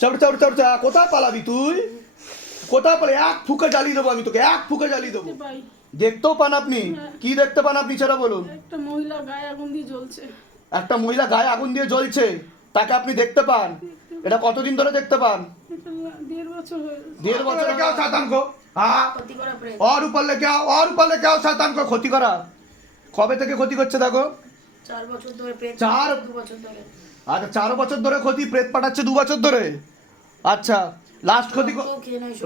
চড় চড় চড় চা কোথায় পালাবি তুই? কোথায় পালে এক ফুকে জ্বালিয়ে দেবো আমি তোকে এক ফুকে জ্বালিয়ে দেবো। দেখতেও পান আপনি? হ্যাঁ। কি দেখতে পান আপনি ছাড়া বলুন। একটা মহিলা গায়ে আগুন দিয়ে জ্বলছে। একটা মহিলা গায়ে আগুন দিয়ে জ্বলছে তাকে আপনি দেখতে পান? এটা কতদিন ধরে দেখতে পান? দেড় বছর কেউ শতাঙ্ক হ্যাঁ? ওর উপর লেগে ওর উপর লেগে শতাঙ্ক ক্ষতি করা। কবে থেকে ক্ষতি করছে দেখো? চার বছর ধরে চার বছর ধরে। আচ্ছা চার বছর ধরে ক্ষতি প্রেত পাঠাচ্ছে দু বছর ধরে। আচ্ছা লাস্ট ক্ষতি।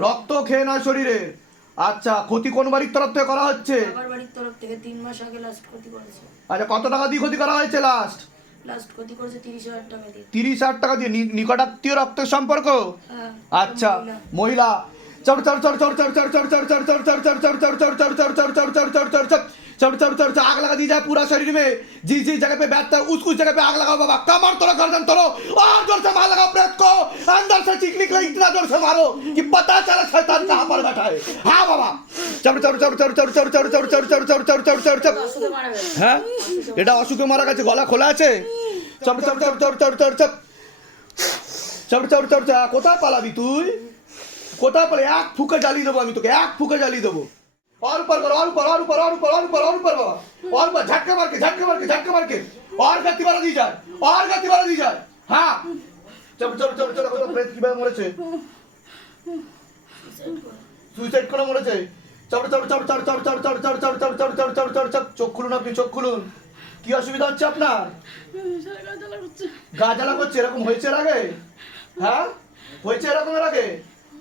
রক্ত খেয়ে নয় শরীরে। আচ্ছা ক্ষতি কোন বাড়ির তরফ থেকে করা হচ্ছে? বাবার বাড়ির তরফ থেকে তিন মাস আগে লাস্ট ক্ষতি করেছে। আচ্ছা কত টাকা দিয়ে ক্ষতি করা হয়েছে লাস্ট লাস্ট ক্ষতি করেছে তিরিশ হাজার টাকা দিয়ে। তিরিশ হাজার টাকা দিয়ে নিকটাত্মীয় রক্তের সম্পর্ক? হ্যাঁ আচ্ছা মহিলা। মহিলা চড় চড় চড় চড় চড় চড় চড় চড় চড় চড় চড় চড় চড় চড় চড় चढ़ चढ़ चढ़ चढ़ चढ़ चढ़ चढ़ चढ़ चढ़ चढ़ चढ़ आग लगा दी जाए पूरा शरीर में जिस जिस जगह पे बैठता है उस उस जगह पे आग लगाओ बाबा कमर तोड़ो गर्दन तोड़ो और जोर से मार लगाओ प्रेत को अंदर से चीख निकले इतना जोर से मारो कि पता चला शैतान कहाँ पर बैठा है हाँ बाबा चढ़ चढ़ चढ़ चढ़ चढ़ चढ़ चढ़ चढ़ चढ़ चढ़ चढ़ चढ़ चढ़ चढ़ অসুখে মারা গেছে হ্যাঁ এটা অসুখে মারা গেছে গলা খোলা আছে চড় চড় চড় চড় চড় চড় চড় চড় চড় চড় চড় কোথায় পালাবি তুই কোথায় পালে এক ফুকে জ্বালিয়ে দেবো আমি তোকে এক ফুকে জ্বালিয়ে দেবো और ऊपर करो और ऊपर और ऊपर और ऊपर और ऊपर और ऊपर बाबा और ऊपर झटके मार के झटके मार के झटके मार के और गति बढ़ा दी जाए और गति बढ़ा दी जाए हाँ चलो चलो चलो चलो चलो प्रेत কিভাবে মরেছে Suicide করে। সুইসাইড করে মরেছে চড় চড় চড় চড় চড় চড় চড় চড় চড় চড় চড় চড় চড় চড় চড় চোখ খুলুন আপনি চোখ খুলুন কি অসুবিধা হচ্ছে আপনার সারা গা জ্বালা করছে গা জ্বালা করছে এরকম হয়েছে এর আগে হ্যাঁ হয়েছে এরকম এর আগে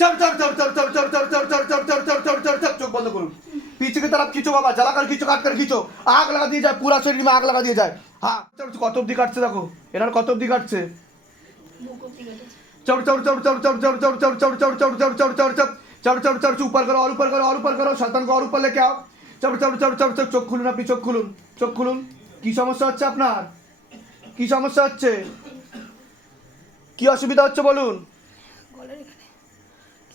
चढ़ चढ़ चढ़ चढ़ चढ़ चढ़ चढ़ चढ़ चढ़ चढ़ चढ़ चढ़ चढ़ चढ़ चोख बंद करो पीछे की तरफ खींचो बाबा जला कर खींचो काट कर खींचो आग लगा दी जाए पूरा शरीर में आग लगा दिया जाए हाँ কত অব্দি কাটছে দেখো এনার কত অব্দি কাটছে বুক অব্দি কেটেছে। चढ़ चढ़ चढ़ चढ़ चढ़ चढ़ चढ़ चढ़ चढ़ चढ़ चढ़ चढ़ चढ़ चढ़ चढ़ चढ़ चढ़ चढ़ ऊपर करो और ऊपर करो और ऊपर करो शैतान को और ऊपर लेके आओ चढ़ चढ़ चढ़ चढ़ चढ़ চোখ খুলুন আপনি চোখ খুলুন চোখ খুলুন কি সমস্যা হচ্ছে আপনার কি সমস্যা হচ্ছে কি অসুবিধা হচ্ছে বলুন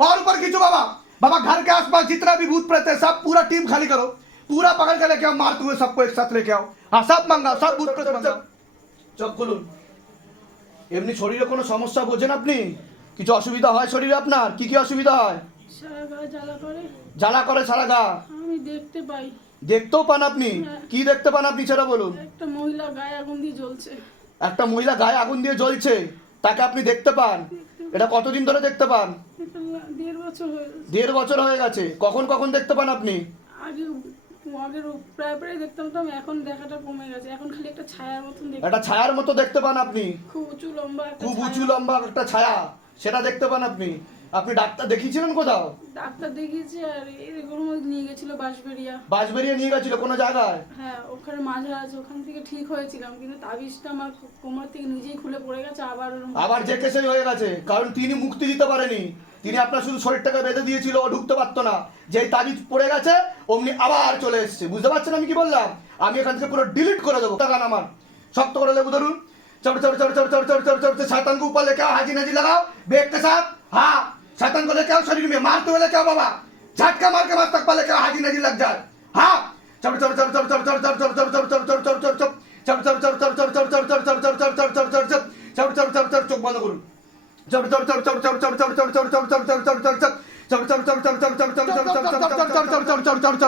और ऊपर खींचो बाबा बाबा घर के आसपास जितना भी भूत प्रेत है सब पूरा टीम खाली करो पूरा पकड़ के लेके आओ मारते हुए सबको एक साथ लेके आओ हाँ सब मंगाओ सब भूत प्रेत मंगाओ চোখ খুলুন এমনি শরীরে কোনো সমস্যা বোঝেন আপনি কিছু অসুবিধা হয় শরীরে আপনার কি কি অসুবিধা হয় সারা গা জ্বালা করে জ্বালা করে সারা গা আমি দেখতে পাই দেখতেও পান আপনি কি দেখতে পান আপনি সেটা বলুন একটা মহিলা গায়ে আগুন দিয়ে জ্বলছে একটা মহিলা গায়ে আগুন দিয়ে জ্বলছে তাকে আপনি দেখতে পান এটা কতদিন ধরে দেখতে পান? দেড় বছর হয়ে গেছে। দেড় বছর গেছে। কখন কখন দেখতে পান আপনি? আগের প্রায় প্রায় দেখতাম তো এখন দেখাটা কমে গেছে। এখন খালি একটা ছায়ার মতন দেখি একটা ছায়ার মতো দেখতে পান আপনি? খুব উঁচু লম্বা খুব উঁচু লম্বা একটা ছায়া। সেটা দেখতে পান আপনি? আপনি ডাক্তার দেখিয়েছিলেন কোথাও ডাক্তার দেখিয়েছি আর এরকম নিয়ে গেছিল বাঁশবেরিয়া বাস বেরিয়ে নিয়ে গেছিল কোনো জায়গায় হ্যাঁ ওখানে মাঝে আছে ওখান থেকে ঠিক হয়েছিলাম কিন্তু তাবিজটা আমার কো- কোমর থেকে নিজেই খুলে পড়ে গেছে আবার ওরম আবার যে কেসেই হয়ে গেছে কারণ তিনি মুক্তি দিতে পারেনি তিনি আপনার শুধু শরীরটাকে বেঁধে দিয়েছিল ও ঢুকতে পারতো না যেই তাবিজ পড়ে গেছে অমনি আবার চলে এসেছে বুঝতে পারছেন আমি কি বললাম আমি এখান থেকে পুরো ডিলিট করে দেবো টাকা আমার শক্ত করে লেবু ধরুন चढ़ चढ़ चढ़ चढ़ चढ़ चढ़ चढ़ चढ़ चढ़ शैतान को ऊपर लेके आओ हाजी नजी लगाओ बेग के साथ हाँ शैतान को लेके आओ शरीर में मारते हुए लेके आओ बाबा झटका मार के मस्तक पर लेके आओ हाजी नजी लग जाए हाँ चढ़ चढ़ चढ़ चढ़ चढ़ चढ़ चढ़ चढ़ चढ़ चढ़ चढ़ चढ़ चढ़ चढ़ चढ़ चढ़ चढ़ चढ़ चढ़ चढ़ चढ़ चढ़ चढ़ चढ़ चढ़ चढ़ चढ़ चढ़ चढ़ चढ़ चढ़ চোখ বন্ধ করুন চড় চড় চড় চড় চড় চড় চড় চড় চড় চড় চড়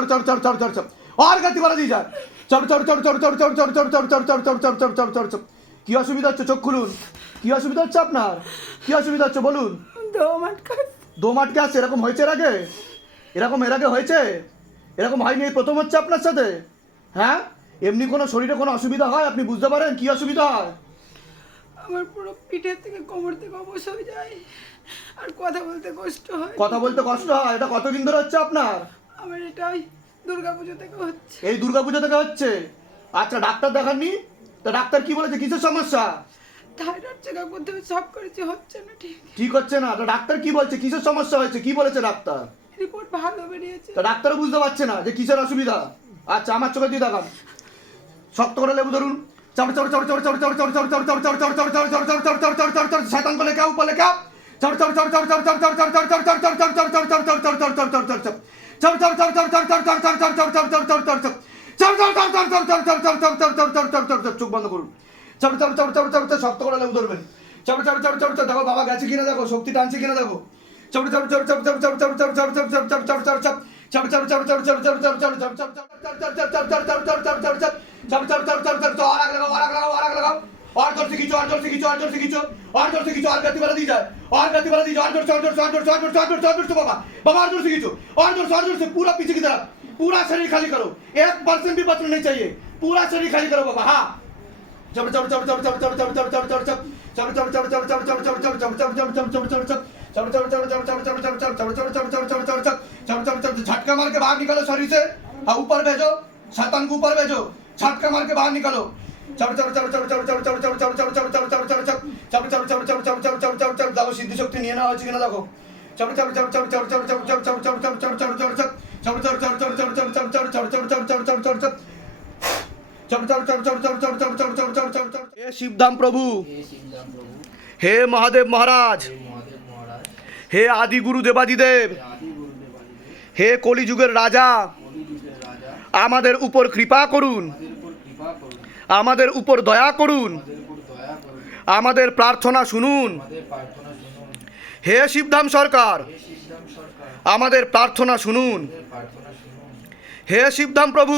চড় চড় চড় চড় और गति बढ़ा दी जाए चढ़ चढ़ चढ़ चढ़ चढ़ चढ़ चढ़ चढ़ चढ़ चढ़ चढ़ चढ़ चढ़ चढ़ चढ़ चढ़ चढ़ কি অসুবিধা হচ্ছে চোখ খুলুন কি অসুবিধা হচ্ছে আপনার কি অসুবিধা হচ্ছে বলুন দম দম আসছে এরকম হয়েছে এর আগে? এরকম এর আগে হয়েছে? এরকম হয়নি এই প্রথম হচ্ছে আপনার সাথে? হ্যাঁ? এমনি কোনো শরীরে কোনো অসুবিধা হয়? আপনি বুঝতে পারেন কি অসুবিধা হয়? আমার পুরো পিঠের থেকে কোমর থেকে অবশ হয়ে যায়। আর কথা বলতে কষ্ট হয়। কথা বলতে কষ্ট হয়? এটা কতদিন ধরে হচ্ছে আপনার? আমার এটা ওই দুর্গাপুজো থেকে হচ্ছে। এই দুর্গাপুজো থেকে হচ্ছে? আচ্ছা ডাক্তার দেখাননি? তো ডাক্তার কি বলেছে? কিসের সমস্যা? থাইরয়েড চেক আপ করতে সব করেছি হচ্ছে না ঠিক ঠিক হচ্ছে না তো ডাক্তার কি বলছে কিসের সমস্যা হয়েছে কি বলেছে ডাক্তার রিপোর্ট ভালো বেরিয়েছে তো বুঝতে পারছে না যে কিসের অসুবিধা আচ্ছা আমার চোখে দিয়ে দেখান শক্ত করে লেবু ধরুন চাপড়ে চাপড়ে চাপড়ে চাপড়ে চাপড়ে চাপড়ে চাপড়ে চাপড়ে চাপড়ে চাপড়ে চাপড়ে চাপড়ে চাপড়ে চাপড়ে চাপড়ে চাপড়ে চাপড়ে চাপড়ে শয়তান বলে কাউ বলে কাউ চাপড়ে চাপড়ে চাপড়ে চাপড়ে চাপড়ে চাপড়ে চাপড়ে চাপড়ে চাপড়ে চাপড়ে চাপড়ে চাপড়ে চাপড়ে চাপড়ে চাপড়ে চাপড়ে চাপড়ে চাপড়ে চোখ বন্ধ করুন চাপ চাপ চাপ চাপ চাপ চাপ চাপ চাপ চাপ চাপ চাপ চাপ চাপ চাপ চাপ চাপ চাপ চাপ চাপ চাপ চাপ চাপ চাপ চাপ চাপ আর আগ লাগাও আর আগ লাগাও আর আগ লাগাও और जोर से खींचो और जोर से खींचो और जोर से खींचो और जोर से खींचो और गति वाला दी जाए और गति वाला दी जाए और जोर से और जोर से और जोर से और जोर से और जोर से और जोर से बाबा बाबा और जोर से खींचो और जोर से और जोर से पूरा पीछे की तरफ पूरा शरीर खाली करो एक परसेंट भी बचना नहीं चाहिए पूरा शरीर खाली करो बाबा हाँ झटका मार के बाहर निकालो शरीर से हाँ ऊपर भेजो शैतान को ऊपर भेजो झटका मार के बाहर निकालो দেখো সিদ্ধি শক্তি নিয়ে নেওয়া হয়েছে কিনা দেখো চপ চপ হে শিবধাম প্রভু হে মহাদেব মহারাজ হে আদি গুরু দেবাদিদেব হে কলিযুগের রাজা আমাদের উপর কৃপা করুন আমাদের উপর দয়া করুন আমাদের প্রার্থনা শুনুন হে শিবধাম সরকার আমাদের প্রার্থনা শুনুন হে শিবধাম প্রভু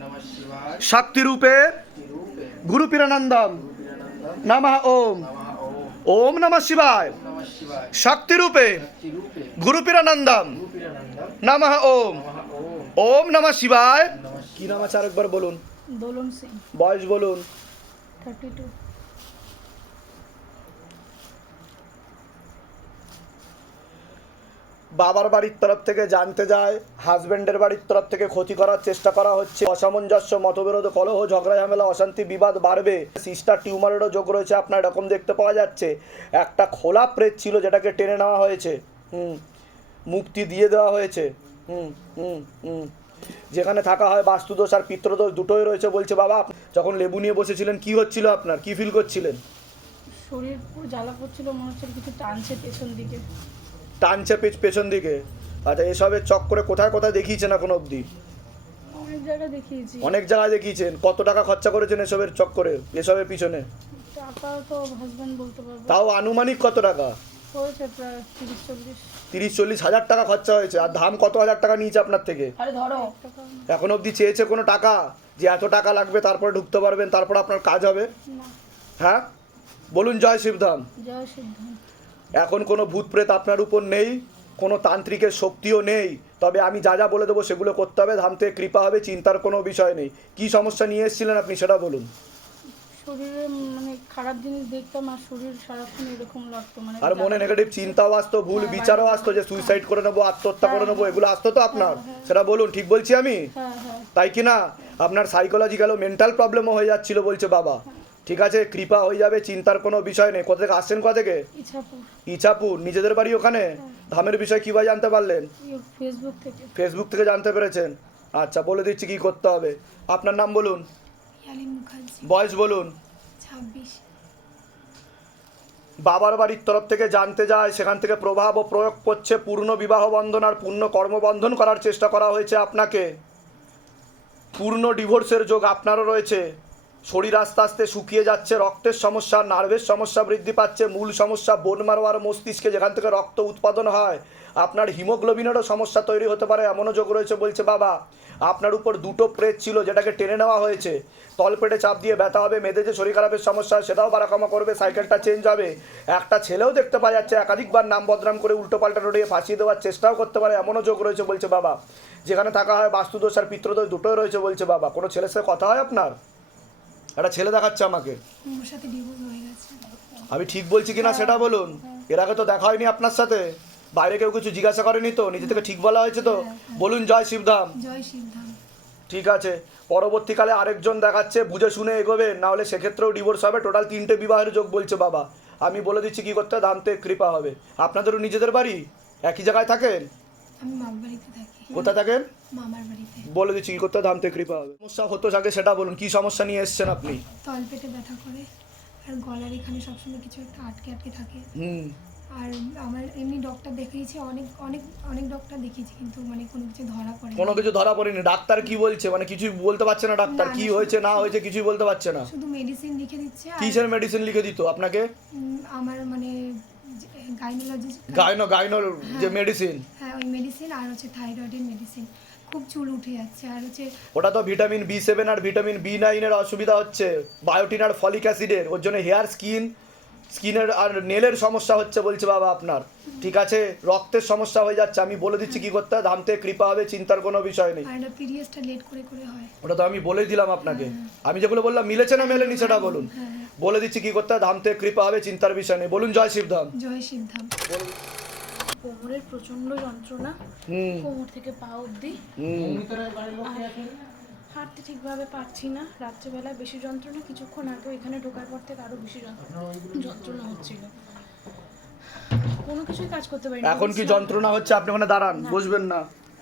শক্তি রূপে গুরু পিরানন্দম নমা ওম। ওম নম শিবায়। শক্তি রূপে গুরু পিরানন্দম নমা ওম। ওম নম শিবায়। কি নাম আছে আরেকবার বলুন। বয়স বলুন। 32 বাবার বাড়ির তরফ থেকে জানতে যায়, হাজবেন্ডের বাড়ির তরফ থেকে ক্ষতি করার চেষ্টা করা হচ্ছে। অসামঞ্জস্য, মতবিরোধ, কলহ, ঝগড়া, ঝামেলা, অশান্তি, বিবাদ বাড়বে। সিস্টার টিউমারেরও যোগ রয়েছে, আপনার এরকম দেখতে পাওয়া যাচ্ছে। একটা খোলা প্রেত ছিল যেটাকে টেনে নেওয়া হয়েছে। হুম, মুক্তি দিয়ে দেওয়া হয়েছে। হুম হুম হুম। যেখানে থাকা হয় বাস্তুদোষ আর পিত্রদোষ দুটোই রয়েছে বলছে বাবা যখন লেবু নিয়ে বসেছিলেন, কি হচ্ছিল আপনার? কি ফিল করছিলেন? শরীর পুরো জ্বালা করছিল, মনে হচ্ছিল কিছু টানছে পেছন দিকে। টানছে পেছ পেছন দিকে। আচ্ছা এসবের চক্করে কোথায় কোথায় দেখিয়েছেন এখন অবধি? অনেক জায়গায় দেখিয়েছি। অনেক জায়গায় দেখিয়েছেন কত টাকা খরচা করেছেন এসবের চক্করে এসবের পিছনে? টাকা তো হাজব্যান্ড বলতে পারবে। তাও আনুমানিক কত টাকা? হয়েছে প্রায় তিরিশ চল্লিশ। তিরিশ চল্লিশ হাজার টাকা খরচা হয়েছে। আর ধাম কত হাজার টাকা নিয়েছে আপনার থেকে? এখন অবধি চেয়েছে কোনো টাকা যে এত টাকা লাগবে তারপরে ঢুকতে পারবেন তারপর আপনার কাজ হবে? হ্যাঁ? বলুন জয় শিবধাম। জয় সিদ্ধান্ত এখন কোনো ভূত প্রেত আপনার উপর নেই কোনো তান্ত্রিকের শক্তিও নেই। তবে আমি যা যা বলে দেবো সেগুলো করতে হবে ধাম থেকে কৃপা হবে চিন্তার কোনো বিষয় নেই। কি সমস্যা নিয়ে এসেছিলেন আপনি সেটা বলুন। শরীরে মানে খারাপ জিনিস দেখতাম আর শরীর সারাক্ষণ এরকম লাগতো মানে আর মনে নেগেটিভ চিন্তাও আসতো ভুল বিচারও আসতো যে সুইসাইড করে নেব আত্মহত্যা করে নেব এগুলো আসতো তো আপনার? সেটা বলুন ঠিক বলছি আমি? হ্যাঁ হ্যাঁ। তাই কি না? আপনার সাইকোলজিক্যাল মেন্টাল প্রবলেমও হয়ে যাচ্ছিল বলছে বাবা। ঠিক আছে কৃপা হয়ে যাবে চিন্তার কোনো বিষয় নেই। কোথা থেকে আসছেন কোথা থেকে? ইছাপুর। নিজেদের বাড়ি ওখানে? ধামের বিষয় কীভাবে জানতে পারলেন? ফেসবুক থেকে। ফেসবুক থেকে জানতে পেরেছেন? আচ্ছা বলে দিচ্ছি কি করতে হবে। আপনার নাম বলুন। বয়স বলুন। বাবার বাড়ির তরফ থেকে জানতে যায় সেখান থেকে প্রভাব ও প্রয়োগ করছে পূর্ণ বিবাহ বন্ধন আর পূর্ণ কর্মবন্ধন করার চেষ্টা করা হয়েছে আপনাকে। পূর্ণ ডিভোর্সের যোগ আপনারও রয়েছে। শরীর আস্তে আস্তে শুকিয়ে যাচ্ছে, রক্তের সমস্যা, নার্ভের সমস্যা বৃদ্ধি পাচ্ছে, মূল সমস্যা বোন মারো আর মস্তিষ্কে যেখান থেকে রক্ত উৎপাদন হয়। আপনার হিমোগ্লোবিনেরও সমস্যা তৈরি হতে পারে, এমনও যোগ রয়েছে বলছে বাবা। আপনার উপর দুটো প্রেত ছিল, যেটাকে টেনে নেওয়া হয়েছে। তলপেটে চাপ দিয়ে ব্যথা হবে মেয়েদের যে শরীর খারাপের সমস্যা, সেটাও বারাকামা করবে, সাইকেলটা চেঞ্জ হবে। একটা ছেলেও দেখতে পাওয়া যাচ্ছে, একাধিকবার নাম বদনাম করে উল্টো পাল্টা রোডে ফাঁসিয়ে দেওয়ার চেষ্টাও করতে পারে, এমনও যোগ রয়েছে বলছে বাবা। যেখানে থাকা হয় বাস্তুদোষ আর পিত্রদোষ, দুটোই রয়েছে বলছে বাবা। কোনো ছেলের সাথে কথা হয় আপনার? একটা ছেলে দেখাচ্ছে আমাকে। হয়ে আমি ঠিক বলছি কিনা সেটা বলুন? এর আগে তো দেখা হয়নি আপনার সাথে। বাইরে কেউ কিছু জিজ্ঞাসা করেনি তো? নিজে থেকে ঠিক বলা হয়েছে তো? বলুন জয় শিবধাম। ঠিক আছে। পরবর্তীকালে আরেকজন দেখাচ্ছে বুঝে শুনে এগোবেন না হলে সেক্ষেত্রেও ডিভোর্স হবে। টোটাল তিনটে বিবাহের যোগ বলছে বাবা। আমি বলে দিচ্ছি কি করতে দামতে কৃপা হবে। আপনাদেরও নিজেদের বাড়ি? একই জায়গায় থাকেন? কোথায় থাকেন? মামার বাড়িতে। বলে দিচ্ছি কি করতে দামতে কৃপা হবে। সমস্যা হতো আগে সেটা বলুন কি সমস্যা নিয়ে এসেছেন আপনি? তলপেটে ব্যথা করে আর গলার এখানে সবসময় কিছু একটা আটকে আটকে থাকে। হুম। আর আমার এমনি ডক্টর দেখিয়েছি অনেক অনেক অনেক ডক্টর দেখিয়েছি কিন্তু মানে কোনো কিছু ধরা পড়ে কোনো কিছু ধরা পড়েনি। ডাক্তার কি বলছে? মানে কিছুই বলতে পারছে না ডাক্তার। কি হয়েছে না হয়েছে কিছুই বলতে পারছে না। শুধু মেডিসিন লিখে দিচ্ছে কিসের মেডিসিন লিখে দিত আপনাকে? আমার মানে গাইনোলজিস্ট গাইনো গাইনোর যে মেডিসিন হ্যাঁ ওই মেডিসিন আর হচ্ছে থাইরয়েডের মেডিসিন খুব চুল উঠে যাচ্ছে। আর হচ্ছে ওটা তো ভিটামিন বি সেভেন আর ভিটামিন বি নাইনের অসুবিধা হচ্ছে। বায়োটিন আর ফলিক অ্যাসিডের ওর জন্য হেয়ার স্কিন স্কিনের আর নেলের সমস্যা হচ্ছে বলছে বাবা আপনার। ঠিক আছে? রক্তের সমস্যা হয়ে যাচ্ছে। আমি বলে দিচ্ছি কি করতে হয়? ধামতে কৃপা হবে চিন্তার কোনো বিষয় নেই। আর লেট করে করে হয়। ওটা তো আমি বলেই দিলাম আপনাকে। আমি যেগুলো বললাম মিলেছে না মেলেনি সেটা বলুন। হ্যাঁ বলে দিচ্ছি কি করতে হয়? ধামতে কৃপা হবে চিন্তার বিষয় নেই। বলুন জয় শিবধাম। জয় শিবধাম। কোমরের প্রচণ্ড যন্ত্রণা। হুম। কোমর থেকে পা অবধি। আছে হাঁটতে ঠিকভাবে পারছি না। রাত্রেবেলা বেশি যন্ত্রণা কিছুক্ষণ আগে এখানে ঢোকার পর থেকে আরও বেশি যন্ত্রণা যন্ত্রণা হচ্ছিল। কোনো কিছুই কাজ করতে পারি এখন কি যন্ত্রণা হচ্ছে? আপনি ওখানে দাঁড়ান বসবেন না।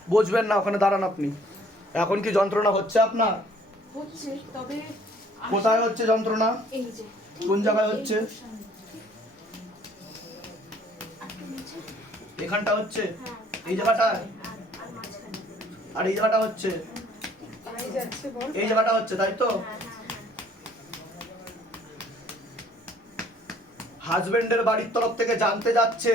বসবেন না ওখানে দাঁড়ান আপনি। এখন কি যন্ত্রণা হচ্ছে আপনার? হচ্ছে তবে কোথায় হচ্ছে যন্ত্রণা? এই যে কোন জায়গায় হচ্ছে? এখানটা হচ্ছে, এই জায়গাটা, আর এই জায়গাটা হচ্ছে। এই জায়গাটা হচ্ছে, তাই তো? হাজবেন্ডের বাড়ির তরফ থেকে জানতে যাচ্ছে,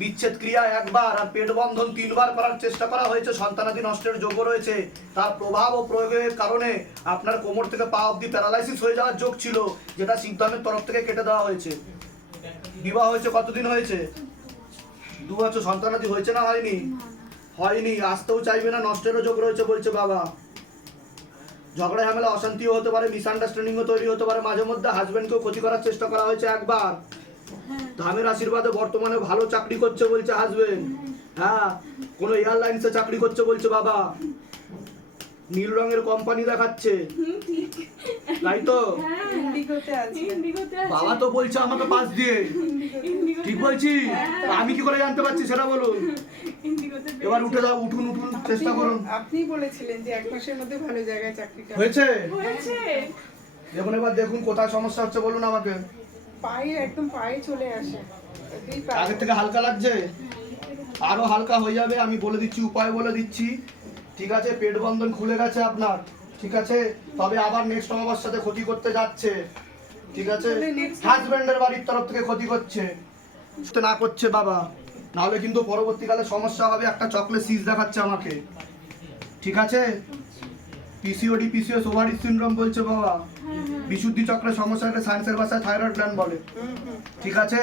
বিচ্ছেদ ক্রিয়া একবার আর পেট বন্ধন তিনবার করার চেষ্টা করা হয়েছে, সন্তানাদি নষ্টের যোগ্য রয়েছে। তার প্রভাব ও প্রয়োগের কারণে আপনার কোমর থেকে পা অব্দি প্যারালাইসিস হয়ে যাওয়ার যোগ ছিল, যেটা সিদ্ধান্তের তরফ থেকে কেটে দেওয়া হয়েছে। বিবাহ হয়েছে কতদিন হয়েছে? দু বছর সন্তানাদি হয়েছে না হয়নি? হয়নি, আসতেও চাইবে না, নষ্টেরও যোগ রয়েছে বলছে বাবা। ঝগড়া, ঝামেলা, অশান্তিও হতে পারে মিসআন্ডারস্ট্যান্ডিংও তৈরি হতে পারে, মাঝে মধ্যে হাজবেন্ডকেও ক্ষতি করার চেষ্টা করা হয়েছে একবার। ধামের আশীর্বাদে বর্তমানে ভালো চাকরি করছে বলছে হাজবেন্ড হ্যাঁ কোনো এয়ারলাইন্সে চাকরি করছে বলছে বাবা। নীল রঙের কোম্পানি দেখাচ্ছে। তাই তো? আছে। বাবা তো বলছে আমাকে পাশ দিয়ে। ঠিক বলছি? আমি কি করে জানতে পারছি সেটা বলুন। এবার উঠে যাও উঠুন উঠুন চেষ্টা করুন। আপনি বলেছিলেন যে এক মাসের মধ্যে ভালো জায়গায় চাকরিটা হয়েছে? হয়েছে। দেখুন এবার দেখুন কোথায় সমস্যা হচ্ছে বলুন আমাকে। পায়ে একদম পায়ে চলে আসে। আগের থেকে হালকা লাগছে? আরও হালকা হয়ে যাবে আমি বলে দিচ্ছি উপায় বলে দিচ্ছি। ঠিক আছে পেট বন্ধন খুলে গেছে আপনার ঠিক আছে? তবে আবার নেক্সট সাথে ক্ষতি করতে যাচ্ছে ঠিক আছে? হাজব্যান্ডের বাড়ির তরফ থেকে ক্ষতি করছে। না করছে বাবা নাহলে কিন্তু পরবর্তীকালে সমস্যা হবে একটা চকলেট সিজ দেখাচ্ছে আমাকে ঠিক আছে? পিসিওডি পিসিওস ওভারি সিনড্রোম বলছে বাবা। বিশুদ্ধি চক্রের সমস্যাকে সায়েন্সের ভাষায় থাইরয়েড গ্ল্যান্ড বলে। ঠিক আছে?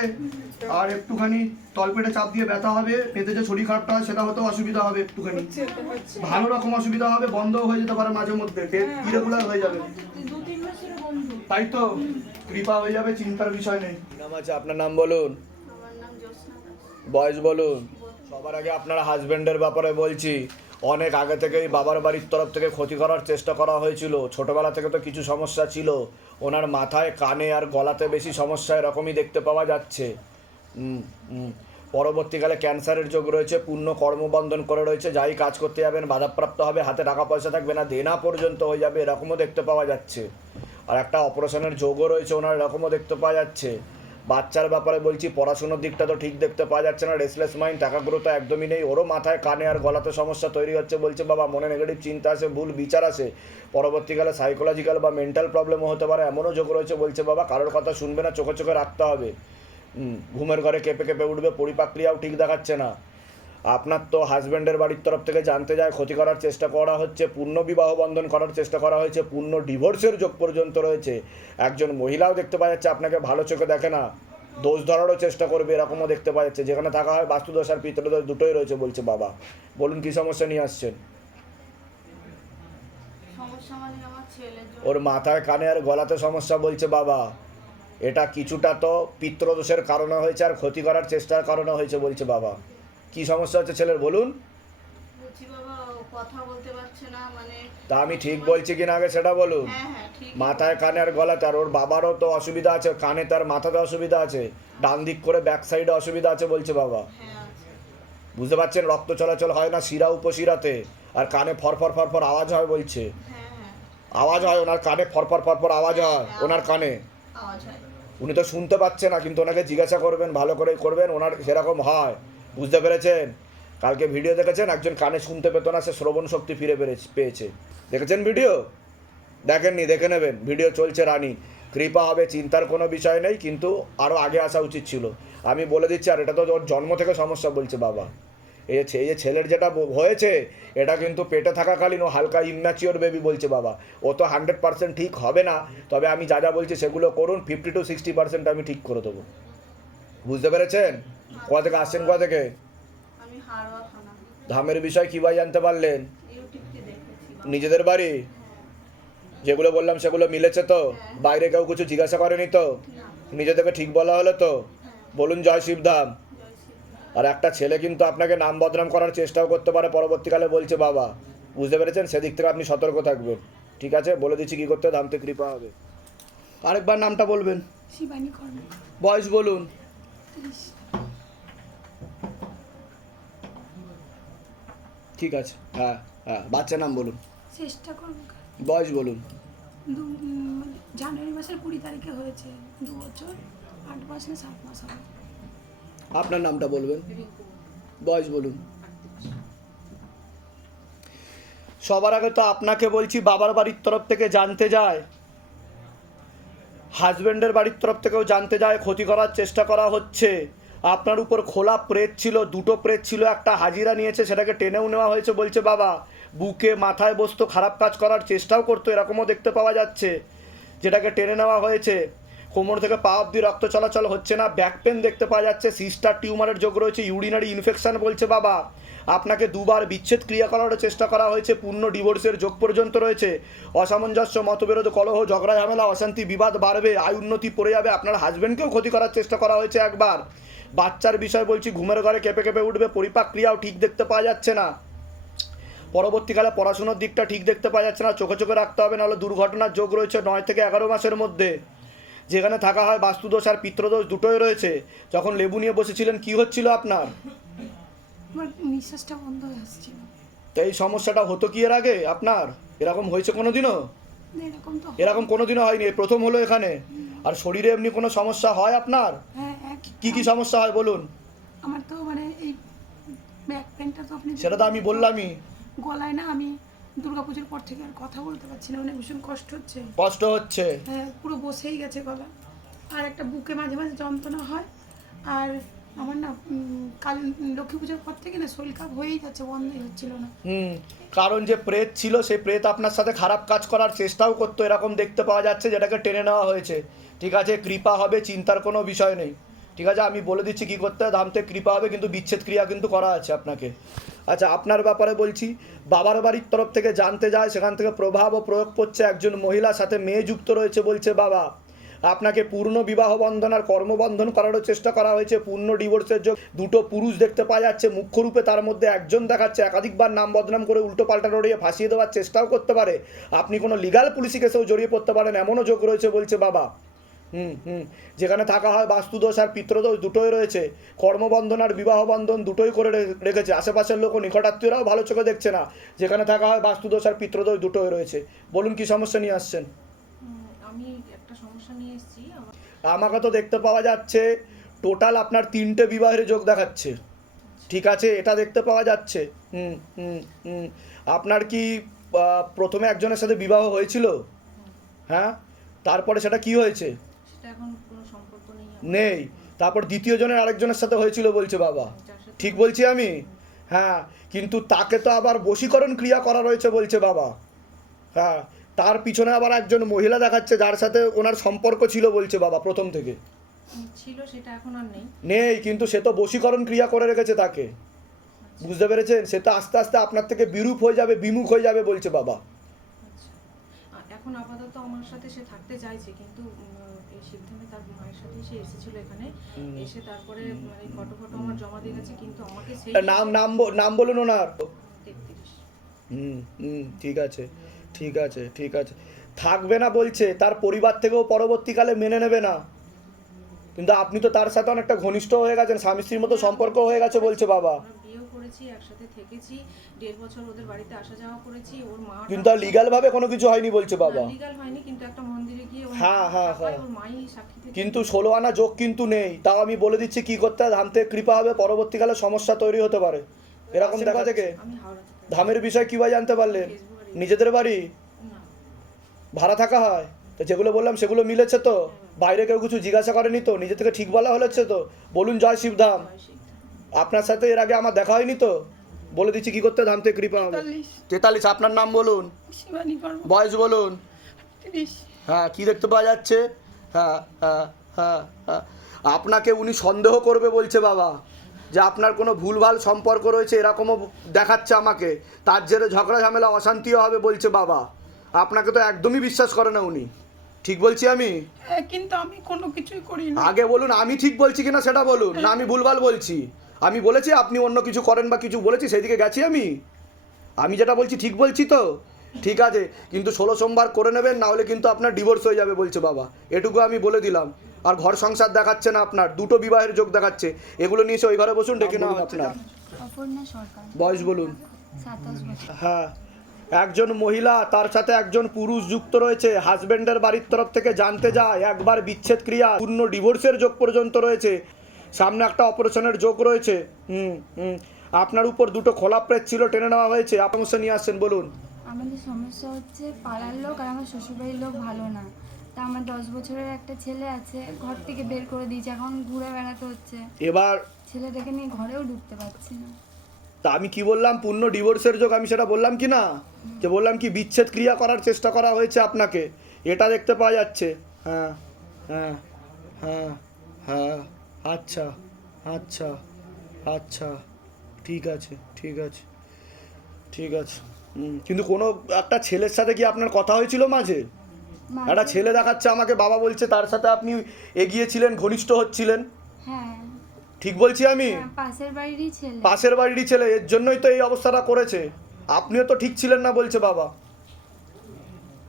আর একটুখানি তলপেটে চাপ দিয়ে ব্যথা হবে পেতে যে শরীর খারাপটা হয় সেটা হতেও অসুবিধা হবে একটুখানি। ভালো রকম অসুবিধা হবে বন্ধও হয়ে যেতে পারে মাঝে মধ্যে পেট ইরেগুলার হয়ে যাবে। মাসের বন্ধু। তাই তো? কৃপা হয়ে যাবে চিন্তার বিষয় নেই। নাম আছে? আপনার নাম বলুন। আমার নাম জ্যোৎস্না দাস। বয়স বলুন। সবার আগে আপনার হাজবেন্ডের ব্যাপারে বলছি। অনেক আগে থেকেই বাবার বাড়ির তরফ থেকে ক্ষতি করার চেষ্টা করা হয়েছিল। ছোটবেলা থেকে তো কিছু সমস্যা ছিল। ওনার মাথায়, কানে আর গলাতে বেশি সমস্যা এরকমই দেখতে পাওয়া যাচ্ছে। পরবর্তীকালে ক্যান্সারের যোগ রয়েছে, পূর্ণ কর্মবন্ধন করে রয়েছে, যাই কাজ করতে যাবেন, বাধাপ্রাপ্ত হবে, হাতে টাকা পয়সা থাকবে না, দেনা পর্যন্ত হয়ে যাবে, এরকমও দেখতে পাওয়া যাচ্ছে। আর একটা অপারেশনের যোগও রয়েছে, ওনার এরকমও দেখতে পাওয়া যাচ্ছে। বাচ্চার ব্যাপারে বলছি, পড়াশোনার দিকটা তো ঠিক দেখতে পাওয়া যাচ্ছে না রেসলেস মাইন্ড টাকাগুলো একদমই নেই। ওরও মাথায় কানে আর গলাতে সমস্যা তৈরি হচ্ছে বলছে, বাবা, মনে নেগেটিভ চিন্তা আসে, ভুল বিচার আসে। পরবর্তীকালে সাইকোলজিক্যাল বা মেন্টাল প্রবলেমও হতে পারে, এমনও যোগ রয়েছে বলছে, বাবা, কারোর কথা শুনবে না, চোখে চোখে রাখতে হবে। ঘুমের ঘরে কেঁপে কেঁপে উঠবে পরিপাক্রিয়াও ঠিক দেখাচ্ছে না। আপনার তো হাজব্যান্ডের বাড়ির তরফ থেকে জানতে যায় ক্ষতি করার চেষ্টা করা হচ্ছে পূর্ণ বিবাহ বন্ধন করার চেষ্টা করা হয়েছে পূর্ণ ডিভোর্সের যোগ পর্যন্ত রয়েছে। একজন মহিলাও দেখতে পাওয়া যাচ্ছে আপনাকে ভালো চোখে দেখে না দোষ ধরারও চেষ্টা করবে এরকমও দেখতে পাওয়া যাচ্ছে। যেখানে থাকা হয় বাস্তুদোষ আর পিতৃদোষ দুটোই রয়েছে বলছে বাবা। বলুন কী সমস্যা নিয়ে আসছেন? মানে ওর মাথায় কানে আর গলাতে সমস্যা বলছে বাবা। এটা কিছুটা তো পিতৃদোষের কারণে হয়েছে আর ক্ষতি করার চেষ্টার কারণে হয়েছে বলছে বাবা। কি সমস্যা হচ্ছে ছেলের? বলুন। মানে তা আমি ঠিক বলছি কিনা আগে সেটা বলুন। হ্যাঁ হ্যাঁ মাথায় কানে আর গলাতে আর ওর বাবারও তো অসুবিধা আছে কানে তার মাথাতে অসুবিধা আছে ডান দিক করে ব্যাক সাইডে অসুবিধা আছে বলছে বাবা। হ্যাঁ বুঝতে পারছেন? রক্ত চলাচল হয় না শিরা উপশিরাতে আর কানে ফরফর ফরফর আওয়াজ হয় বলছে। আওয়াজ হয় ওনার কানে ফরফর ফরফর আওয়াজ হয় ওনার কানে। উনি তো শুনতে পাচ্ছে না কিন্তু ওনাকে জিজ্ঞাসা করবেন ভালো করে করবেন ওনার সেরকম হয়। বুঝতে পেরেছেন? কালকে ভিডিও দেখেছেন? একজন কানে শুনতে পেত না, সে শ্রবণ শক্তি ফিরে পেয়েছে। দেখেছেন ভিডিও দেখেননি, দেখে নেবেন। ভিডিও চলছে রানি। কৃপা হবে, চিন্তার কোনো বিষয় নেই, কিন্তু আরও আগে আসা উচিত ছিল। আমি বলে দিচ্ছি, আর এটা তো ওর জন্ম থেকে সমস্যা বলছে বাবা। এই যে এই যে ছেলের যেটা হয়েছে, এটা কিন্তু পেটে থাকাকালীন ও হালকা ইম্যাচিওর বেবি বলছে বাবা। ও তো হান্ড্রেড পার্সেন্ট ঠিক হবে না, তবে আমি যা যা বলছি সেগুলো করুন ফিফটি টু সিক্সটি পার্সেন্ট আমি ঠিক করে দেবো। বুঝতে পেরেছেন? কোথা থেকে আসছেন কোথা থেকে? ধামের বিষয় কীভাবে জানতে পারলেন? নিজেদের বাড়ি? যেগুলো বললাম সেগুলো মিলেছে তো? বাইরে কেউ কিছু জিজ্ঞাসা করেনি তো? নিজেদেরকে ঠিক বলা হলো তো? বলুন জয় শিবধাম। আর একটা ছেলে কিন্তু আপনাকে নাম বদনাম করার চেষ্টাও করতে পারে পরবর্তীকালে বলছে বাবা। বুঝতে পেরেছেন? সেদিক থেকে আপনি সতর্ক থাকবেন। ঠিক আছে? বলে দিচ্ছি কী করতে ধামতে কৃপা হবে। আরেকবার নামটা বলবেন। বয়স বলুন। ঠিক আছে হ্যাঁ হ্যাঁ বাচ্চার নাম বলুন। চেষ্টা করুন বয়স বলুন। দু জানুয়ারি মাসের কুড়ি তারিখে হয়েছে দু বছর আট মাস না সাত মাস হবে। আপনার নামটা বলবেন? বয়স বলুন। সবার আগে তো আপনাকে বলছি বাবার বাড়ির তরফ থেকে জানতে যায়। হাজব্যান্ডের বাড়ির তরফ থেকেও জানতে যায়, ক্ষতি করার চেষ্টা করা হচ্ছে। আপনার উপর খোলা প্রেত ছিল, দুটো প্রেত ছিল, একটা হাজিরা নিয়েছে, সেটাকে টেনেও নেওয়া হয়েছে বলছে বাবা। বুকে, মাথায় বসতো খারাপ কাজ করার চেষ্টাও করতো, এরকমও দেখতে পাওয়া যাচ্ছে, যেটাকে টেনে নেওয়া হয়েছে। কোমর থেকে পা অব্দি রক্ত চলাচল হচ্ছে না, ব্যাক পেন দেখতে পাওয়া যাচ্ছে, সিস্টার টিউমারের যোগ রয়েছে, ইউরিনারি ইনফেকশান বলছে বাবা। আপনাকে দুবার বিচ্ছেদ ক্রিয়া করারও চেষ্টা করা হয়েছে, পূর্ণ ডিভোর্সের যোগ পর্যন্ত রয়েছে। অসামঞ্জস্য, মতবিরোধ, কলহ, ঝগড়া, ঝামেলা, অশান্তি, বিবাদ বাড়বে, আয় উন্নতি পড়ে যাবে, আপনার হাজব্যান্ডকেও ক্ষতি করার চেষ্টা করা হয়েছে একবার। বাচ্চার বিষয় বলছি, ঘুমের ঘরে কেঁপে কেঁপে উঠবে, পরিপাক ক্রিয়াও ঠিক দেখতে পাওয়া যাচ্ছে না। পরবর্তীকালে পড়াশোনার দিকটা ঠিক দেখতে পাওয়া যাচ্ছে না, চোখে চোখে রাখতে হবে, নাহলে দুর্ঘটনার যোগ রয়েছে নয় থেকে এগারো মাসের মধ্যে। যেখানে থাকা হয় বাস্তুদোষ আর পিত্রদোষ দুটোই রয়েছে। যখন লেবু নিয়ে বসেছিলেন, কি হচ্ছিল আপনার? আমার নিঃশ্বাসটা বন্ধ হয়ে আসছিল। তো এই সমস্যাটা হতো কি এর আগে? আপনার? এরকম হয়েছে কোনোদিনও? এরকম তো এরকম কোনোদিনও হয়নি? এই প্রথম হলো এখানে? আর শরীরে এমনি কোনো সমস্যা হয় আপনার? হ্যাঁ কি কি সমস্যা হয় বলুন? আমার তো মানে এই ব্যাক পেনটা তো আপনি সেটা তো আমি বললামই। গলায় না আমি দুর্গাপুজোর পর থেকে আর কথা বলতে পারছি না মানে ভীষণ কষ্ট হচ্ছে। কষ্ট হচ্ছে? হ্যাঁ পুরো বসেই গেছে গলা। আর একটা বুকে মাঝে মাঝে যন্ত্রণা হয়। আর আমার না কাল লক্ষ্মী পুজোর পর থেকে না শরীর খারাপ হয়েই যাচ্ছে, বন্ধই হচ্ছিল না। হুম, কারণ যে প্রেত ছিল, সেই প্রেত আপনার সাথে খারাপ কাজ করার চেষ্টাও করতো, এরকম দেখতে পাওয়া যাচ্ছে, যেটাকে টেনে নেওয়া হয়েছে। ঠিক আছে, কৃপা হবে, চিন্তার কোনো বিষয় নেই। ঠিক আছে, আমি বলে দিচ্ছি কী করতে হয় ধামতে কৃপা হবে, কিন্তু বিচ্ছেদ ক্রিয়া কিন্তু করা আছে আপনাকে। আচ্ছা আপনার ব্যাপারে বলছি, বাবার বাড়ির তরফ থেকে জানতে যায়, সেখান থেকে প্রভাব ও প্রয়োগ করছে একজন মহিলার সাথে মেয়ে যুক্ত রয়েছে বলছে বাবা। আপনাকে পূর্ণ বিবাহ বন্ধন আর কর্মবন্ধন করারও চেষ্টা করা হয়েছে। পূর্ণ ডিভোর্সের যোগ দুটো পুরুষ দেখতে পাওয়া যাচ্ছে। মুখ্য রূপে তার মধ্যে একজন দেখাচ্ছে, একাধিকবার নাম বদনাম করে উল্টো পাল্টা রড়িয়ে ফাঁসিয়ে দেওয়ার চেষ্টাও করতে পারে। আপনি কোনো লিগাল পুলিশি কেসেও জড়িয়ে পড়তে পারেন, এমনও যোগ রয়েছে বলছে বাবা। হুম হুম, যেখানে থাকা হয় বাস্তুদোষ আর পিত্রদোষ দুটোই রয়েছে। কর্মবন্ধন আর বিবাহ বন্ধন দুটোই করে রেখেছে। আশেপাশের লোক নিকটাত্মীয়রাও ভালো চোখে দেখছে না। যেখানে থাকা হয় বাস্তুদোষ আর পিত্রদোষ দুটোই রয়েছে। বলুন কি সমস্যা নিয়ে আসছেন? আমি নিয়ে এসেছি আমাকে তো দেখতে পাওয়া যাচ্ছে টোটাল আপনার তিনটে বিবাহের যোগ দেখাচ্ছে। ঠিক আছে এটা দেখতে পাওয়া যাচ্ছে। হুম হুম হুম। আপনার কি প্রথমে একজনের সাথে বিবাহ হয়েছিল? হ্যাঁ? তারপরে সেটা কি হয়েছে? নেই তারপর দ্বিতীয় জনের আরেকজনের সাথে হয়েছিল বলছে বাবা। ঠিক বলছি আমি? হ্যাঁ কিন্তু তাকে তো আবার বশীকরণ ক্রিয়া করা রয়েছে বলছে বাবা। হ্যাঁ তার পিছনে আবার একজন মহিলা দেখাচ্ছে যার সাথে ওনার সম্পর্ক ছিল বলছে বাবা প্রথম থেকে। ছিল সেটা এখন আর নেই। নেই কিন্তু সে তো বশীকরণ ক্রিয়া করে রেখেছে তাকে। বুঝতে পেরেছেন? সে তো আস্তে আস্তে আপনার থেকে বিরূপ হয়ে যাবে বিমুখ হয়ে যাবে বলছে বাবা। আচ্ছা। এখন আপাতত আমার সাথে সে থাকতে চাইছে কিন্তু এই সিদ্ধান্তে তার মায়ের সাথে সে এসেছিল এখানে। এসে তারপরে মানে ফটো ফটো আমার জমা দিয়ে গেছে কিন্তু আমাকে সেই নাম নাম নাম বলুন ওনার। হুম হুম ঠিক আছে। ঠিক আছে ঠিক আছে। থাকবে না বলছে তার পরিবার থেকেও পরবর্তীকালে মেনে নেবে না। কিন্তু আপনি তো তার সাথে অনেকটা ঘনিষ্ঠ হয়ে গেছেন স্বামী স্ত্রীর মতো সম্পর্ক হয়ে গেছে বলছে বাবা। করেছি একসাথে থেকেছি দেড় বছর ওদের বাড়িতে আসা যাওয়া করেছি ওর মা কিন্তু লিগাল ভাবে কোনো কিছু হয়নি বলছে বাবা। লিগাল হয়নি কিন্তু একটা মন্দিরে গিয়ে হ্যাঁ, হ্যাঁ, হ্যাঁ। ওর মাই সাক্ষী থেকে কিন্তু ষোলো আনা যোগ কিন্তু নেই। তাও আমি বলে দিচ্ছি কি করতে ধাম থেকে কৃপা হবে পরবর্তীকালে সমস্যা তৈরি হতে পারে। এরকম দেখা থেকে থেকে ধামের বিষয় কীভাবে জানতে পারলেন? নিজেদের বাড়ি? ভাড়া থাকা হয়? তো যেগুলো বললাম সেগুলো মিলেছে তো? বাইরে কেউ কিছু জিজ্ঞাসা করেনি তো? নিজে থেকে ঠিক বলা হলেছে তো? বলুন জয় শিবধাম। আপনার সাথে এর আগে আমার দেখা হয়নি তো? বলে দিচ্ছি কি করতে ধাম থেকে কৃপা হবে। তেতাল্লিশ। আপনার নাম বলুন। বয়স বলুন। হ্যাঁ কি দেখতে পাওয়া যাচ্ছে? হ্যাঁ হ্যাঁ হ্যাঁ হ্যাঁ। আপনাকে উনি সন্দেহ করবে বলছে বাবা। যে আপনার কোনো ভুলভাল সম্পর্ক রয়েছে এরকমও দেখাচ্ছে আমাকে। তার জেরে ঝগড়া ঝামেলা অশান্তিও হবে বলছে বাবা। আপনাকে তো একদমই বিশ্বাস করে না উনি। ঠিক বলছি আমি? কিন্তু আমি কোনো কিছুই করি না আগে বলুন আমি ঠিক বলছি কিনা সেটা বলুন। না আমি ভুলভাল বলছি। আমি বলেছি আপনি অন্য কিছু করেন বা কিছু বলেছি সেদিকে গেছি আমি। আমি যেটা বলছি ঠিক বলছি তো? ঠিক আছে। কিন্তু ষোলো সোমবার করে নেবেন না হলে কিন্তু আপনার ডিভোর্স হয়ে যাবে বলছে বাবা। এটুকু আমি বলে দিলাম। আর ঘর সংসার দেখাচ্ছে না আপনার দুটো বিবাহের যোগ দেখাচ্ছে। এগুলো নিয়ে এসে ওই ঘরে বসুন ডেকে নেওয়া হচ্ছে না বয়স বলুন। হ্যাঁ। একজন মহিলা তার সাথে একজন পুরুষ যুক্ত রয়েছে হাজবেন্ডের বাড়ির তরফ থেকে জানতে যায় একবার বিচ্ছেদ ক্রিয়া পূর্ণ ডিভোর্সের যোগ পর্যন্ত রয়েছে। সামনে একটা অপারেশনের যোগ রয়েছে। হুম হুম। আপনার উপর দুটো খোলা প্রেস ছিল টেনে নেওয়া হয়েছে। সমস্যা নিয়ে আসছেন বলুন। আমাদের সমস্যা হচ্ছে পাড়ার লোক আর আমার শ্বশুরবাড়ির লোক ভালো না। তা আমার দশ বছরের একটা ছেলে আছে ঘর থেকে বের করে দিয়েছে এখন ঘুরে বেড়াতে হচ্ছে। এবার ছেলেটাকে নিয়ে ঘরেও ঢুকতে পারছি না। তা আমি কি বললাম পূর্ণ ডিভোর্সের যোগ আমি সেটা বললাম কি না? যে বললাম কি বিচ্ছেদ ক্রিয়া করার চেষ্টা করা হয়েছে আপনাকে। এটা দেখতে পাওয়া যাচ্ছে। হ্যাঁ হ্যাঁ হ্যাঁ হ্যাঁ আচ্ছা আচ্ছা আচ্ছা ঠিক আছে ঠিক আছে ঠিক আছে। কিন্তু কোনো একটা ছেলের সাথে কি আপনার কথা হয়েছিল মাঝে মাঝে- একটা ছেলে দেখাচ্ছে আমাকে বাবা বলছে তার সাথে আপনি এগিয়েছিলেন ঘনিষ্ঠ হচ্ছিলেন। হ্যাঁ। ঠিক বলছি আমি? হ্যাঁ, পাশের বাড়িরই ছেলে। পাশের বাড়িরই ছেলে এর জন্যই তো এই অবস্থাটা করেছে। আপনিও তো ঠিক ছিলেন না বলছে বাবা।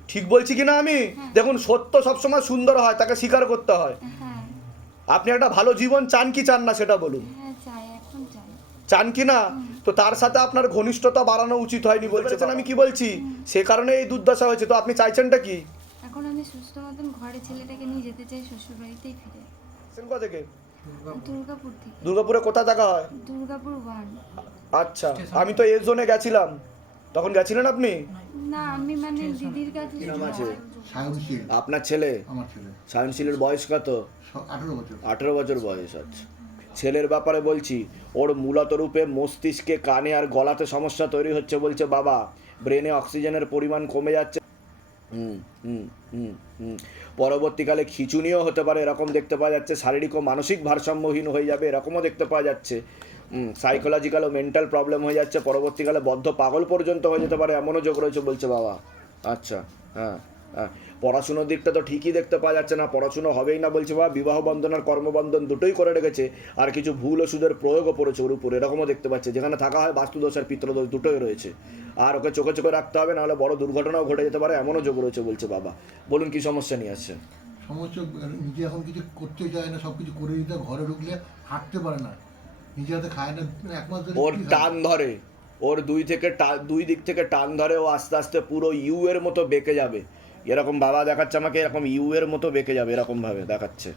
ঠিক বলছি কি না আমি দেখুন সত্য সবসময় সুন্দর হয় তাকে স্বীকার করতে হয়। হ্যাঁ। আপনি একটা ভালো জীবন চান কি চান না সেটা বলুন। হ্যাঁ চান কি না? তো তার সাথে আপনার ঘনিষ্ঠতা বাড়ানো উচিত হয়নি বলছেন আমি কি বলছি? সে কারণে এই দুর্দশা হয়েছে। তো আপনি চাইছেনটা কি? এখন আমি সুস্থ মতন ঘরে ছেলেটাকে নিয়ে যেতে চাই শ্বশুরবাড়িতেই ফিরে। আসেন কোথা থেকে? দুর্গাপুর থেকে। দুর্গাপুরে কোথায় থাকা হয়? দুর্গাপুর ওয়ান। আচ্ছা আমি তো এর জোনে গেছিলাম। তখন গেছিলেন আপনি? না আমি মানে দিদির কাছে নাম আছে? সায়নশীল। আপনার ছেলে? আমার ছেলে। সায়নশীলের বয়স কত? আঠেরো বছর। আঠেরো বছর বয়স আছে ছেলের ব্যাপারে বলছি ওর মূলত রূপে মস্তিষ্কে কানে আর গলাতে সমস্যা তৈরি হচ্ছে বলছে বাবা। ব্রেনে অক্সিজেনের পরিমাণ কমে যাচ্ছে। হুম হুম হুম হুম। পরবর্তীকালে খিচুনিও হতে পারে, এরকম দেখতে পাওয়া যাচ্ছে। শারীরিক ও মানসিক ভারসাম্যহীন হয়ে যাবে, এরকমও দেখতে পাওয়া যাচ্ছে। সাইকোলজিক্যাল ও মেন্টাল প্রবলেম হয়ে যাচ্ছে। পরবর্তীকালে বদ্ধ পাগল পর্যন্ত হয়ে যেতে পারে, এমনও যোগ রয়েছে বলছে বাবা। আচ্ছা হ্যাঁ হ্যাঁ। পড়াশুনোর দিকটা তো ঠিকই দেখতে পাওয়া যাচ্ছে না পড়াশুনো হবেই না বলছে বাবা বিবাহ বন্ধন আর কর্মবন্ধন দুটোই করে রেখেছে আর কিছু ভুল ওষুধের প্রয়োগও পড়েছে ওর উপরে এরকমও দেখতে পাচ্ছে যেখানে থাকা হয় বাস্তুদোষ আর পিত্রদোষ দুটোই রয়েছে। আর ওকে চোখে চোখে রাখতে হবে নাহলে বড় দুর্ঘটনাও ঘটে যেতে পারে এমনও যোগ রয়েছে বলছে বাবা। বলুন কি সমস্যা নিয়ে আসছে সমস্ত নিজে এখন কিছু করতে চায় না সব কিছু করে দিতে ঘরে ঢুকলে হাঁটতে পারে না নিজে হাতে খায় না ওর টান ধরে ওর দুই থেকে দুই দিক থেকে টান ধরে ও আস্তে আস্তে পুরো ইউ এর মতো বেঁকে যাবে। এরকম বাবা দেখাচ্ছে আমাকে এরকম ইউ এর মতো বেঁকে যাবে এরকম ভাবে দেখাচ্ছে।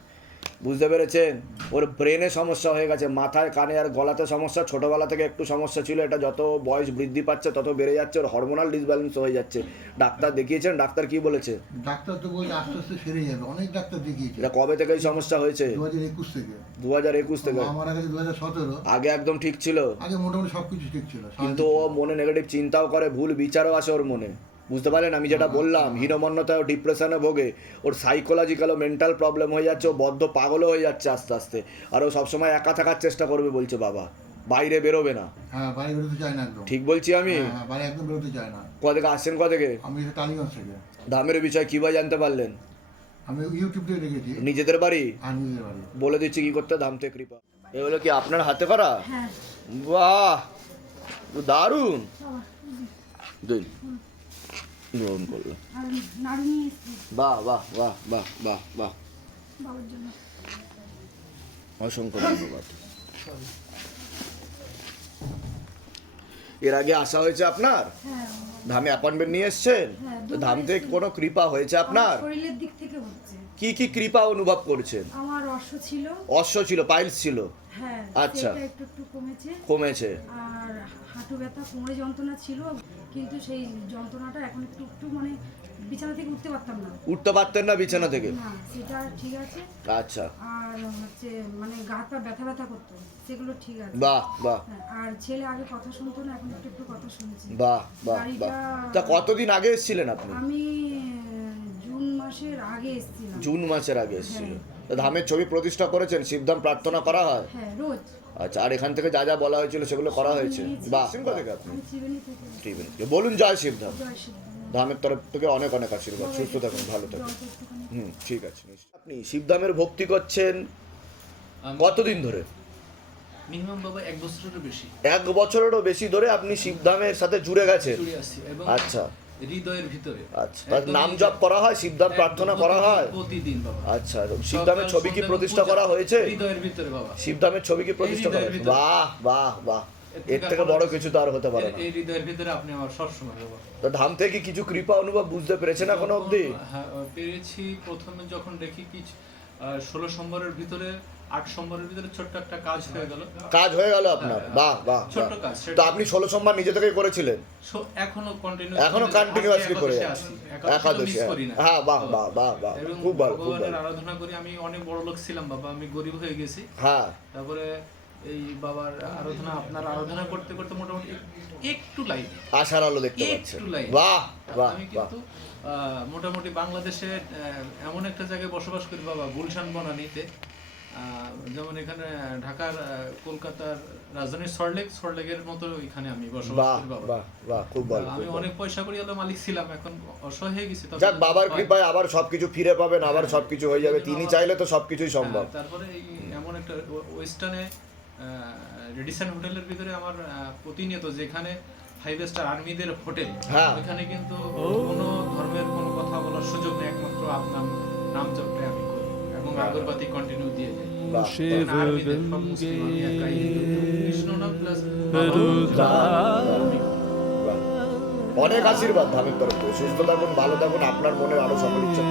বুঝতে পেরেছেন? ওর ব্রেনে সমস্যা হয়ে গেছে মাথায় কানে আর গলাতে সমস্যা ছোটবেলা থেকে একটু সমস্যা ছিল এটা যত বয়স বৃদ্ধি পাচ্ছে তত বেড়ে যাচ্ছে ওর হরমোনাল ডিসব্যালেন্স হয়ে যাচ্ছে। ডাক্তার দেখিয়েছেন? ডাক্তার কি বলেছে? ডাক্তার তো বলছে আস্তে আস্তে সেরে যাবে অনেক ডাক্তার দেখিয়েছে। এটা কবে থেকে এই সমস্যা হয়েছে? দু হাজার একুশ থেকে। দু হাজার একুশ থেকে। আমার আগে দু হাজার সতেরো। আগে একদম ঠিক ছিল? আগে মোটামুটি সব কিছু ঠিক ছিল কিন্তু ও মনে নেগেটিভ চিন্তাও করে ভুল বিচারও আসে ওর মনে। বুঝতে পারলেন? আমি যেটা বললাম হীনমন্যতায় ডিপ্রেশনে ভোগে ওর সাইকোলজিক্যাল ও মেন্টাল প্রবলেম হয়ে যাচ্ছে ও বদ্ধ পাগলও হয়ে যাচ্ছে আস্তে আস্তে। আর ও সবসময় একা থাকার চেষ্টা করবে বলছে বাবা। বাইরে বেরোবে না। হ্যাঁ বাড়ি বেরোতে চায় না একদম। ঠিক বলছি আমি? হ্যাঁ, হ্যাঁ, একদম বেরোতে চায় না। কদিকে আসছেন আমি টালিগঞ্জ থেকে। দামের বিষয় কীভাবে জানতে পারলেন? আমি ইউটিউব থেকে দেখেছি। নিজেদের বাড়ি? বলে দিচ্ছি কি করতে দাম থেকে কৃপা। এগুলো কি আপনার হাতে করা? হ্যাঁ। বাহ! দারুণ! দিন গ্রহণ করল। বাহ বাহ বাহ বাহ বাহ বাহ। অসংখ্য ধন্যবাদ। এর আগে আসা হয়েছে আপনার? হ্যাঁ। ধামে অ্যাপয়েন্টমেন্ট নিয়ে এসছেন? হ্যাঁ, তো ধাম থেকে কোনো কৃপা হয়েছে আপনার? শরীরের দিক থেকে হচ্ছে। কি কি কৃপা অনুভব করছেন? আমার অশ্ব ছিল। অশ্ব ছিল পাইলস ছিল? হ্যাঁ আচ্ছা। একটু একটু কমেছে। কমেছে। আর হাঁটু ব্যথা কোমরে যন্ত্রণা ছিল। কিন্তু সেই যন্ত্রণাটা এখন একটু একটু মানে বিছানা থেকে উঠতে পারতাম না। উঠতে পারতেন না বিছানা থেকে? না সেটা ঠিক আছে। আচ্ছা। আর হচ্ছে মানে গা পা ব্যথা ব্যথা করতো সেগুলো ঠিক আছে। বাহ বাহ। হ্যাঁ, আর ছেলে আগে কথা শুনতো না এখন একটু একটু কথা শুনছে। বাহ বাহ বাহ। তা কতদিন আগে এসেছিলেন আপনি? আমি জুন মাসের আগে এসেছিলাম। জুন মাসের আগে এসেছিলেন ধামের ছবি প্রতিষ্ঠা করেছেন? শিবধাম প্রার্থনা করা হয়? হ্যাঁ রোজ। আচ্ছা আর এখান থেকে যা যা বলা হয়েছিল সেগুলো করা হয়েছে? আছে বলুন জয় শিবধাম। ধামের তরফ থেকে অনেক অনেক আশীর্বাদ। সুস্থ থাকুন ভালো থাকুন। হুম ঠিক আছে। আপনি শিবধামের ভক্তি করছেন কতদিন ধরে? মিনিমাম বাবা এক বছরেরও বেশি। এক বছরেরও বেশি ধরে আপনি শিবধামের সাথে জুড়ে গেছেন। জুড়ে আসছি এবং আচ্ছা। হৃদয়ের ভিতরে। আচ্ছা নাম জপ করা হয় শিবধাম প্রার্থনা করা হয়? প্রতিদিন বাবা। আচ্ছা শিবধামের ছবি কি প্রতিষ্ঠা করা হয়েছে? হৃদয়ের ভিতরে বাবা। শিবধামের ছবি কি প্রতিষ্ঠা করা হয়েছে? বাহ বাহ বাহ। এর থেকে বড় কিছু তো আর হতে পারে না। এই হৃদয়ের ভিতরে আপনি আমার সবসময় বাবা। তো ধাম থেকে কিছু কৃপা অনুভব বুঝতে পেরেছেন এখনও অবধি? হ্যাঁ পেরেছি। প্রথমে যখন দেখি কিছু ষোলো সম্বরের ভিতরে আট সম্বরের ভিতরে ছোট্ট একটা কাজ হয়ে গেল। কাজ হয়ে গেল আপনার? বাহ বাহ ছোট্ট কাজ, তো আপনি ষোলো সোমবার নিজে থেকেই করেছিলেন? এখনও কন্টিনিউ এখনও কন্টিনিউয়াসলি করে একাদশী হ্যাঁ বাহ বাহ বাহ বাহ। খুব ভালো খুব ভালো। আরাধনা করি আমি অনেক বড় লোক ছিলাম বাবা আমি গরিব হয়ে গেছি। হ্যাঁ। তারপরে এই বাবার আরাধনা আপনার আরাধনা করতে করতে মোটামুটি একটু লাইন আশার আলো দেখতে পাচ্ছেন। বাহ বাহ আমি কিন্তু মোটামুটি বাংলাদেশে এমন একটা জায়গায় বসবাস করি বাবা গুলশান বনানীতে। যেমন এখানে ঢাকার কলকাতার রাজধানীর সল্টলেক সল্টলেকের মতো এখানে আমি বসবাস করি বাবা। খুব ভালো আমি অনেক পয়সা করি হলো মালিক ছিলাম এখন অসহায় হয়ে গেছি যাক বাবার হয়। কৃপায় আবার সবকিছু ফিরে পাবেন আবার সবকিছু হয়ে যাবে। তিনি চাইলে তো সবকিছুই সম্ভব। হ্যাঁ, তারপরে এই এমন একটা ওয়ে- ওয়েস্টার্নে রেডিসন হোটেলের ভিতরে আমার প্রতিনিয়ত যেখানে ফাইভ স্টার আর্মিদের হোটেল হ্যাঁ। ওখানে কিন্তু কোনো ধর্মের কোনো কথা বলার সুযোগ নেই একমাত্র আপনার নাম জপটা আমি করি এবং আগরবাতি কন্টিনিউ দিয়ে যাই। অনেক আশীর্বাদ ধামের তরফ থেকে সুস্থ থাকুন ভালো থাকুন আপনার মনে আরও সকল ইচ্ছা